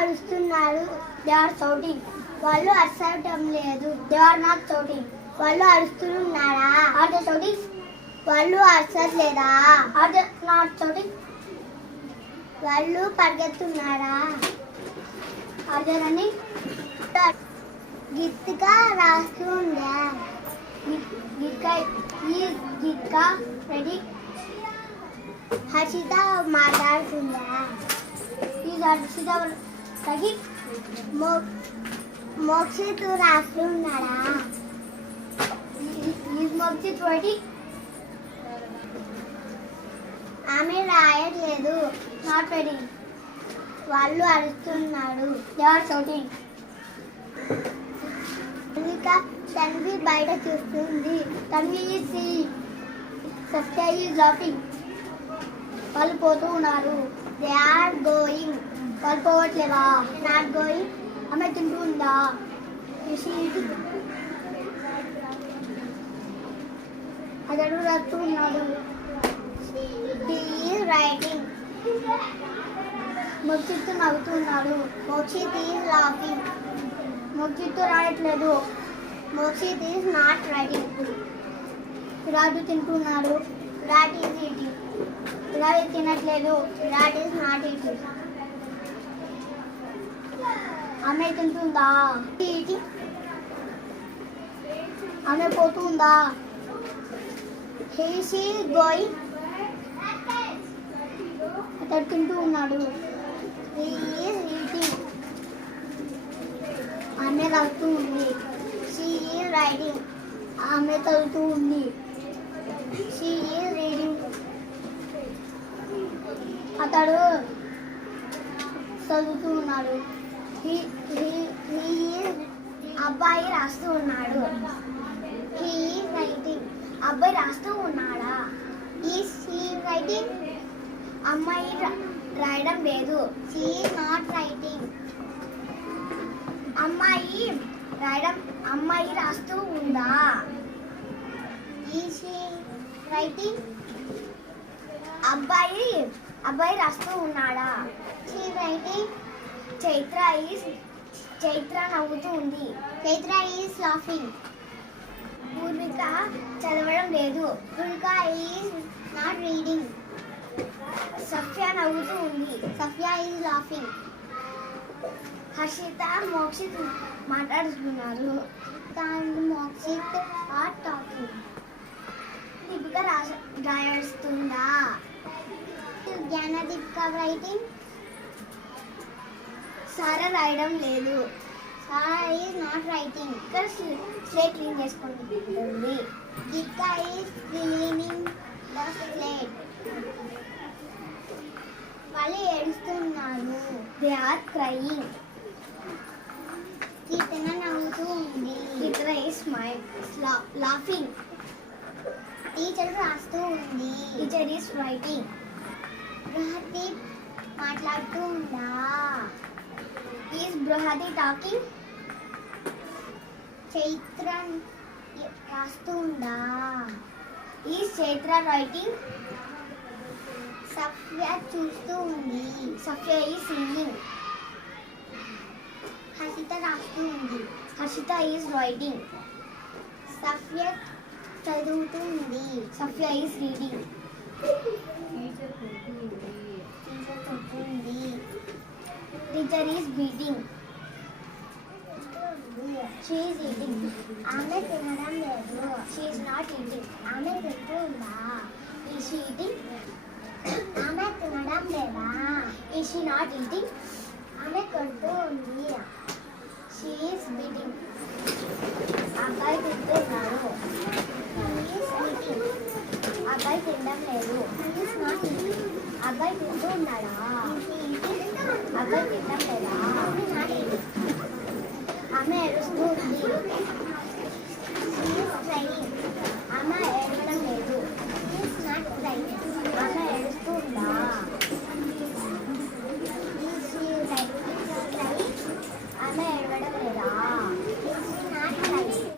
అరుస్తున్నారు. They are shouting. వాళ్ళు అరచడం లేదు. They are not shouting. వాళ్ళు అరుస్తున్నారా? Are they shouting? వాళ్ళు అరచట్లేదా? Are they not shouting? వాళ్ళు పరిగెత్తున్నారా? Are they running? గిత్తిక రాస్తుందా? గిత్తిక రెడీ. హర్షిత మాట్లాడుతుందా? ఈ హర్షిత తగి మోక్షిత్ రాస్తున్నాడా? ఈ మోక్షిత్ రెడీ. ఆమె రాయట్లేదు. Not ready. వాళ్ళు అరుస్తున్నారు. They are shouting. ఇంకా తన్వి బయట చూస్తుంది. Tanvi is seeing. Satya is laughing. వాళ్ళు పోతూ ఉన్నారు. They are going. వాళ్ళు పోవట్లేదా? Not going. ఆమె తింటూ ఉందా? అతడు రాస్తూ ఉన్నాడు. He is writing. మోక్షిత్ నవ్వుతున్నాడు. Mokshit is laughing. మోక్షిత్ రాయట్లేదు. Mokshit is not writing. Virat తింటున్నాడు. Virat is eating. విరాట్ తినట్లేదు. Virat is not eating. ఆమె తింటుందా? ఈటింగ్. ఆమె పోతుందా? He she going. అతడు తింటూ ఉన్నాడు. He is eating. ఆమె రాస్తూ ఉంది. She is writing. ఆమె చదువుతూ ఉంది. She is reading. అతడు చదువుతూ ఉన్నాడు. అబ్బాయి రాస్తూ ఉన్నాడు. He is writing. అబ్బాయి రాస్తూ ఉన్నాడా? Is he writing? అమ్మాయి రాయడం లేదు. She is not writing. అమ్మాయి రాస్తూ ఉందా? Is she writing? అబ్బాయి రాస్తూ ఉన్నాడా? She writing. చైత్ర నవ్వుతూ ఉంది. Chaitra is laughing. పూర్విక చదవడం లేదు. Purvika is not reading. Safya నవ్వుతూ ఉంది. Safya is laughing. హర్షిత మోక్షిత్ మాట్లాడుతున్నారు. Mokshit are talking. దీపిక రాయడుస్తుందా? జ్ఞాన దీపిక రైటింగ్. సారా రాయడం లేదు. Sara is not writing. ఇక్కడ స్లేట్ క్లీన్ చేసుకుంటుంది. Deepika is cleaning the slate. వాళ్ళు ఏడుస్తున్నారు. They are crying. కీర్తన నవ్వుతూ ఉంది. కీర్తన ఈజ్ లాఫింగ్. టీచర్ రాస్తూ ఉంది. Teacher is writing. బృహతి మాట్లాడుతూ ఉందా? Is బృహతి talking? చైత్ర రాస్తూ ఉందా? Is Chaitra writing? సఫ్య చూస్తూ ఉంది. Safya is singing. హర్షిత రాస్తూ ఉంది. Harshita is writing. సఫ్య చదువుతూ ఉంది. Safya is reading. Teacher is beating. She is eating. ఆమె తినడం లేదు. She is not eating. ఆమె తింటూ ఉందా? Is she eating? ఆమె తినడం లేదా? Is she not eating? ఆమె కొడుతూ ఉంది. She is beating. అబ్బాయి తింటున్నాడు. అబ్బాయి తినడం లేదు. అబ్బాయి తింటూ ఉన్నాడా? అబ్బాయి తినడం లేదా? ఆమె ఏడుస్తూ ఉంది.